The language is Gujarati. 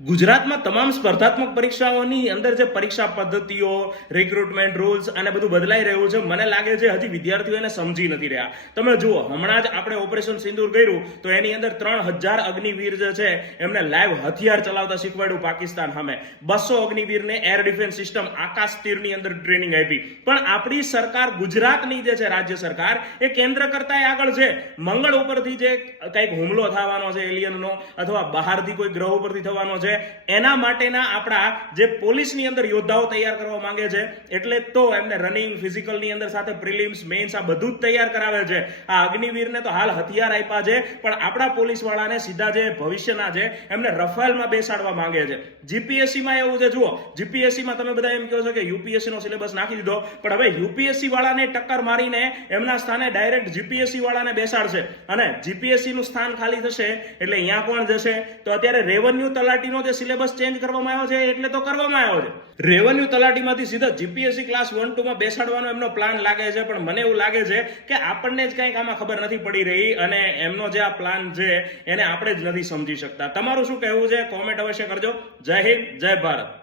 ગુજરાતમાં તમામ સ્પર્ધાત્મક પરીક્ષાઓની અંદર જે પરીક્ષા પદ્ધતિઓ, રિક્રુટમેન્ટ રૂલ્સ અને બધું બદલાઈ રહ્યું છે, મને લાગે છે હજી વિદ્યાર્થીઓ એને સમજી નથી રહ્યા. તમે જુઓ, હમણાં જ આપણે ઓપરેશન સિંદૂર કર્યું તો એની અંદર 3000 અગ્નિવીર જે છે એમને લાઈવ હથિયાર ચલાવતા શીખવાડ્યું પાકિસ્તાન સામે. 200 અગ્નિવીરને એર ડિફેન્સ સિસ્ટમ આકાશ તીરની અંદર ટ્રેનિંગ આપી. પણ આપણી સરકાર, ગુજરાતની જે છે રાજ્ય સરકાર, એ કેન્દ્ર કરતા આગળ છે. મંગળ ઉપરથી જે કંઈક હુમલો થવાનો છે એલિયનનો, અથવા બહારથી કોઈ ગ્રહ ઉપરથી થવાનો છે, એના માટેના આપણા જે પોલીસની અંદર યોદ્ધાઓ તૈયાર કરવા માંગે છે. એટલે તો એમને રનિંગ, ફિઝિકલની અંદર સાથે પ્રિલિમ્સ, મેન્સ આ બધું જ તૈયાર કરાવે છે. આ અગ્નિવીરને તો હાલ હથિયાર આપ્યા છે, પણ આપણા પોલીસ વાળાને સીધા જે ભવિષ્યના છે એમને રફાલમાં બેસાડવા માંગે છે. જીપીએસસીમાં એવું છે, જુઓ, જીપીએસસીમાં તમે બધા એમ કહો છો કે યુપીએસસી નો સિલેબસ નાખી દીધો, પણ હવે યુપીએસસી વાળાને ટક્કર મારીને એમના સ્થાને ડાયરેક્ટ જીપીએસસી વાળાને બેસાડશે. અને જીપીએસસી નું સ્થાન ખાલી થશે એટલે અહીંયા કોણ જશે? તો અત્યારે રેવન્યુ તલાટીનો જે સિલેબસ ચેન્જ કરવામાં આવ્યો છે એટલે તો કરવામાં આવ્યો છે. રેવન્યુ તલાટીમાંથી સીધા જીપીએસસી ક્લાસ 1-2 માં બેસાડવાનો એમનો પ્લાન લાગે છે. પણ મને એવું લાગે છે કે આપણને જ કંઈક આમાં ખબર નથી પડી રહી અને એમનો જે આ પ્લાન છે એને આપણે જ નથી સમજી શકતા. તમારું શું કહેવું છે? કોમેન્ટ અવશ્ય કરજો. જય હિન્દ, જય ભારત.